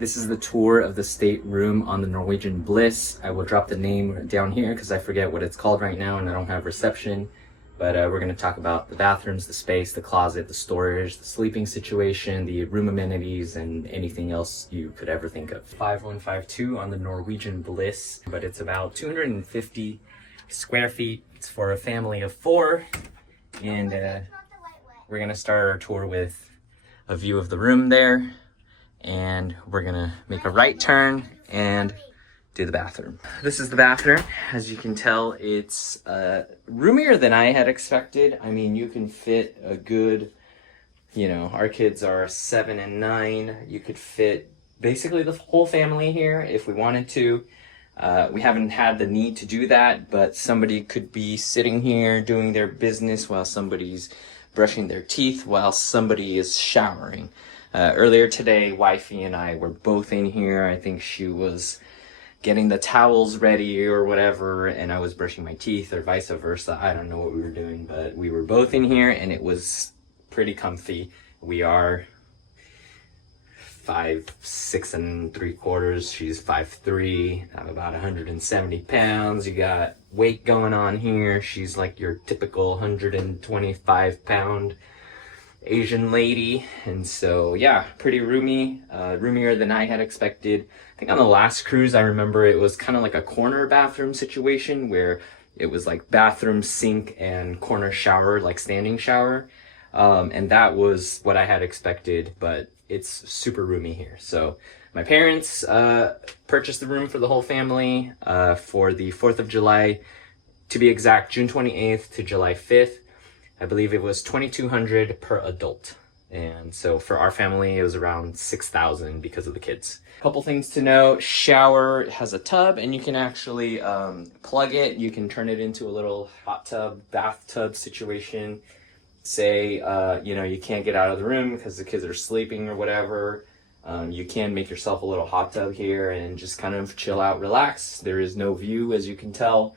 This is the tour of the stateroom on the Norwegian Bliss. I will drop the name down here because I forget what it's called right now and I don't have reception. But we're going to talk about the bathrooms, the space, the closet, the storage, the sleeping situation, the room amenities, and anything else you could ever think of. 5152 on the Norwegian Bliss, but it's about 250 square feet. It's for a family of 4. And we're going to start our tour with a view of the room there. And we're gonna make a right turn and do the bathroom. This is the bathroom. As you can tell, it's roomier than I had expected. I mean, you can fit a good, our kids are 7 and 9. You could fit basically the whole family here if we wanted to. We haven't had the need to do that, but somebody could be sitting here doing their business while somebody's brushing their teeth, while somebody is showering. Earlier today, wifey and I were both in here. I think she was getting the towels ready or whatever, and I was brushing my teeth, or vice versa. I don't know what we were doing, but we were both in here, and it was pretty comfy. We are 5'6 3/4". She's 5'3". I'm about 170 pounds. You got weight going on here. She's like your typical 125-pound Asian lady, and so yeah, pretty roomy, roomier than I had expected. I think on the last cruise, I remember it was kind of like a corner bathroom situation where it was like bathroom, sink, and corner shower, like standing shower, and that was what I had expected, but it's super roomy here. So my parents purchased the room for the whole family for the 4th of July, to be exact, June 28th to July 5th. I believe it was $2,200 per adult. And so for our family, it was around $6,000 because of the kids. A couple things to know: shower has a tub, and you can actually plug it. You can turn it into a little hot tub, bathtub situation. Say, you can't get out of the room because the kids are sleeping or whatever. You can make yourself a little hot tub here and just kind of chill out, relax. There is no view, as you can tell.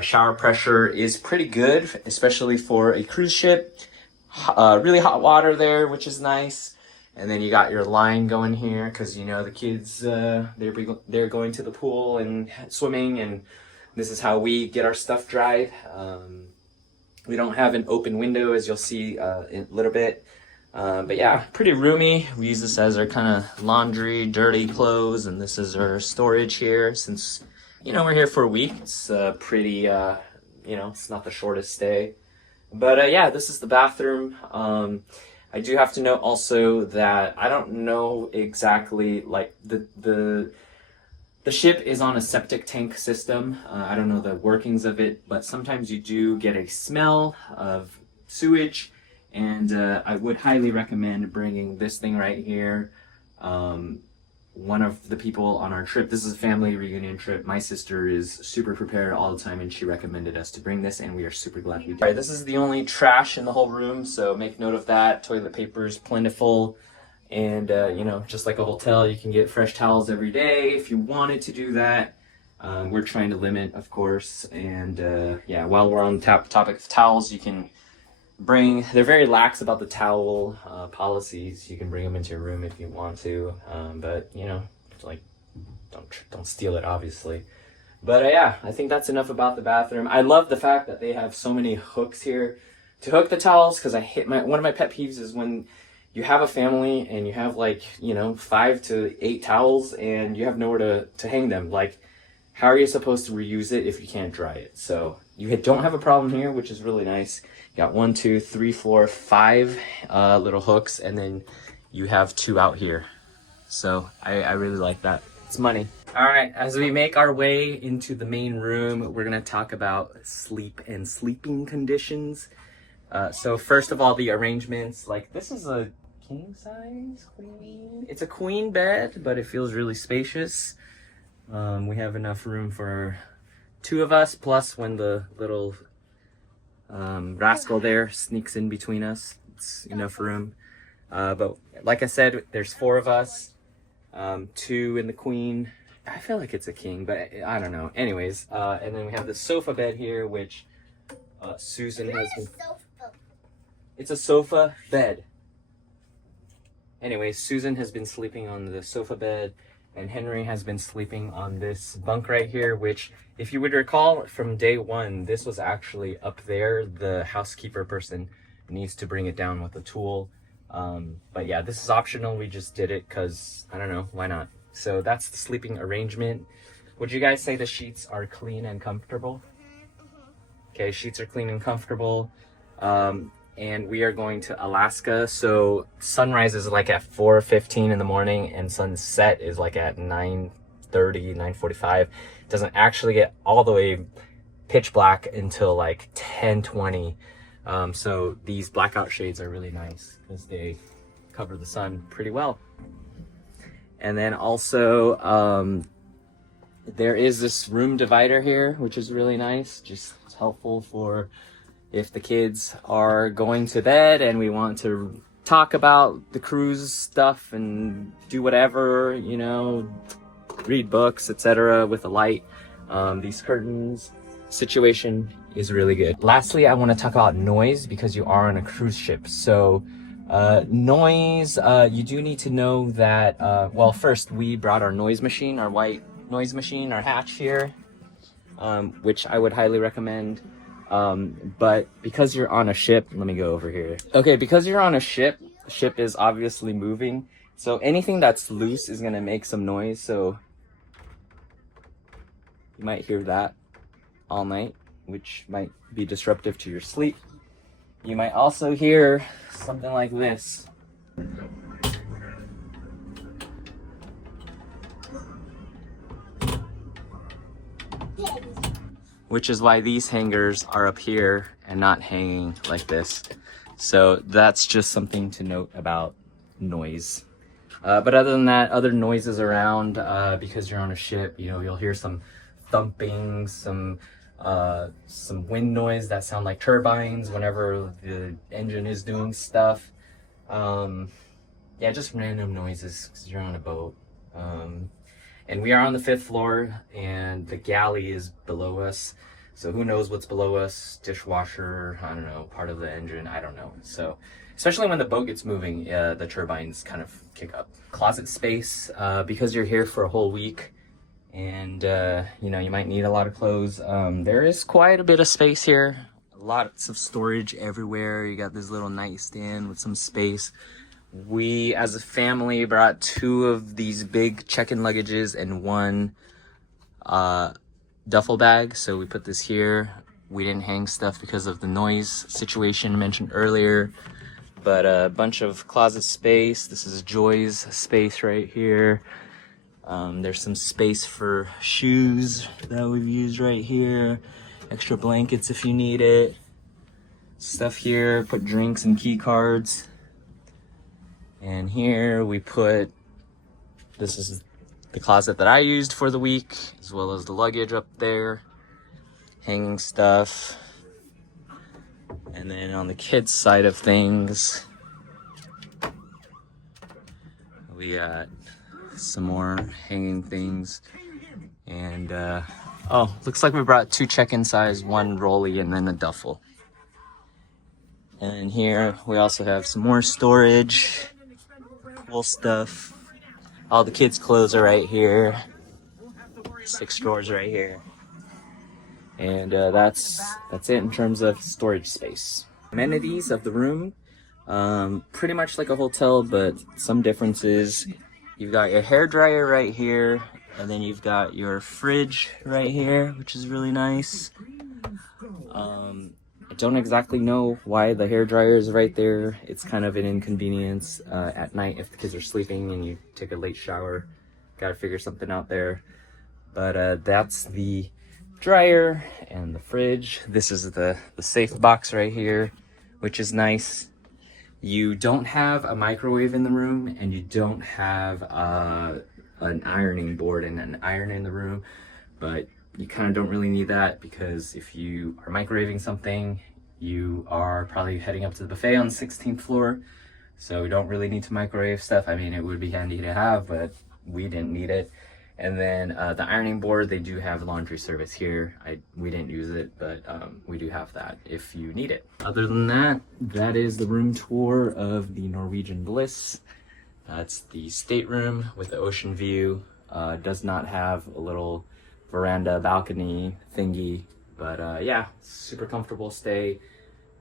Shower pressure is pretty good, especially for a cruise ship. Really hot water there, which is nice. And then you got your line going here because the kids they're going to the pool and swimming, and this is how we get our stuff dried. We don't have an open window, as you'll see in a little bit. But yeah, pretty roomy. We use this as our kind of laundry, dirty clothes, and this is our storage here since we're here for a week. It's pretty, it's not the shortest stay. But yeah, this is the bathroom. I do have to note also that I don't know exactly, like, the ship is on a septic tank system. I don't know the workings of it, but sometimes you do get a smell of sewage, and I would highly recommend bringing this thing right here. One of the people on our trip, this is a family reunion trip, my sister is super prepared all the time, and she recommended us to bring this, and we are super glad we did. All right, this is the only trash in the whole room, so make note of that. Toilet paper is plentiful, and just like a hotel, you can get fresh towels every day if you wanted to do that. We're trying to limit, of course, and yeah, while we're on the topic of towels, you can they're very lax about the towel policies. You can bring them into your room if you want to, but like, don't steal it, obviously. But yeah, I think that's enough about the bathroom. I love the fact that they have so many hooks here to hook the towels, because one of my pet peeves is when you have a family and you have 5 to 8 towels and you have nowhere to hang them. Like, how are you supposed to reuse it if you can't dry it? So you don't have a problem here, which is really nice. You got 1, 2, 3, 4, 5 little hooks, and then you have 2 out here. So I really like that. It's money. All right, as we make our way into the main room, we're gonna talk about sleep and sleeping conditions. So first of all, the arrangements. Like, this is a king size queen. It's a queen bed, but it feels really spacious. We have enough room for 2 of us, plus when the little rascal there sneaks in between us, it's enough room. But like I said, there's 4 of us, 2 in the queen. I feel like it's a king, but I don't know. Anyways, and then we have the sofa bed here, which Susan has been... It's a sofa bed. Anyway, Susan has been sleeping on the sofa bed, and Henry has been sleeping on this bunk right here, which, if you would recall from day one, this was actually up there. The housekeeper person needs to bring it down with a tool. But yeah, this is optional. We just did it because, I don't know, why not? So that's the sleeping arrangement. Would you guys say the sheets are clean and comfortable? Okay, sheets are clean and comfortable. And we are going to Alaska. So sunrise is like at 4:15 in the morning, and sunset is like at 9:30, 9:45. It doesn't actually get all the way pitch black until like 10:20. So these blackout shades are really nice because they cover the sun pretty well. And then also, there is this room divider here, which is really nice. Just helpful for if the kids are going to bed and we want to talk about the cruise stuff and do whatever, you know, read books, etc. with a light. These curtains situation is really good. Lastly, I want to talk about noise because you are on a cruise ship. So noise, you do need to know that, well, first we brought our noise machine, our white noise machine, our Hatch here, which I would highly recommend. But because you're on a ship, let me go over here. Okay, because you're on a ship, the ship is obviously moving. So anything that's loose is gonna make some noise. So you might hear that all night, which might be disruptive to your sleep. You might also hear something like this. Which is why these hangers are up here and not hanging like this. So that's just something to note about noise. But other than that, other noises around, because you're on a ship, you know, you'll hear some thumping, some wind noise that sound like turbines whenever the engine is doing stuff. Yeah, just random noises because you're on a boat. And we are on the 5th floor, and the galley is below us. So who knows what's below us? Dishwasher, I don't know, part of the engine, I don't know. So, especially when the boat gets moving, the turbines kind of kick up. Closet space, because you're here for a whole week, and you know, you might need a lot of clothes. There is quite a bit of space here. Lots of storage everywhere. You got this little nightstand with some space. We, as a family, brought 2 of these big check-in luggages and 1 duffel bag. So we put this here. We didn't hang stuff because of the noise situation mentioned earlier. But a bunch of closet space. This is Joy's space right here. There's some space for shoes that we've used right here. Extra blankets if you need it. Stuff here, put drinks and key cards. And here we put, this is the closet that I used for the week, as well as the luggage up there, hanging stuff. And then on the kids' side of things, we got some more hanging things. And, oh, looks like we brought 2 check-in size, 1 rolly, and then a duffel. And here we also have some more storage. Cool stuff. All the kids' clothes are right here. 6 drawers right here. And that's it in terms of storage space. Amenities of the room, pretty much like a hotel, but some differences. You've got your hair dryer right here, and then you've got your fridge right here, which is really nice. I don't exactly know why the hair dryer is right there. It's kind of an inconvenience at night if the kids are sleeping and you take a late shower. Gotta figure something out there. But that's the dryer and the fridge. This is the safe box right here, which is nice. You don't have a microwave in the room, and you don't have an ironing board and an iron in the room, but you kind of don't really need that because if you are microwaving something, you are probably heading up to the buffet on the 16th floor, so we don't really need to microwave stuff. I mean, it would be handy to have, but we didn't need it. And then the ironing board, they do have laundry service here. We didn't use it, but we do have that if you need it. Other than that, that is the room tour of the Norwegian Bliss. That's the stateroom with the ocean view. Does not have a little veranda balcony thingy, but yeah, super comfortable stay.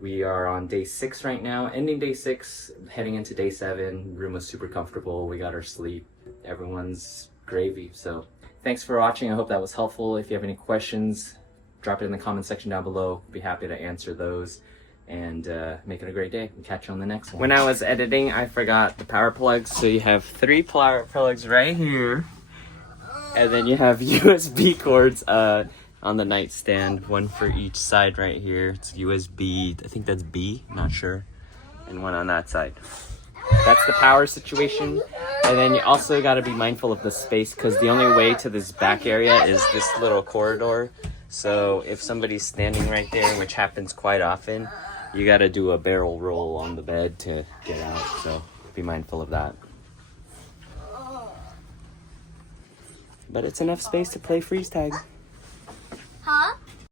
We are on day 6 right now, ending day 6, heading into day 7. Room was super comfortable. We got our sleep. Everyone's gravy. So thanks for watching. I hope that was helpful. If you have any questions, drop it in the comment section down below. Be happy to answer those. And make it a great day. And catch you on the next one. When I was editing, I forgot the power plugs. So you have 3 power plugs right here. And then you have USB cords on the nightstand, one for each side right here. It's USB, I think that's B, not sure. And one on that side. That's the power situation. And then you also got to be mindful of the space, because the only way to this back area is this little corridor. So if somebody's standing right there, which happens quite often, you got to do a barrel roll on the bed to get out. So be mindful of that. But it's enough space to play freeze tag.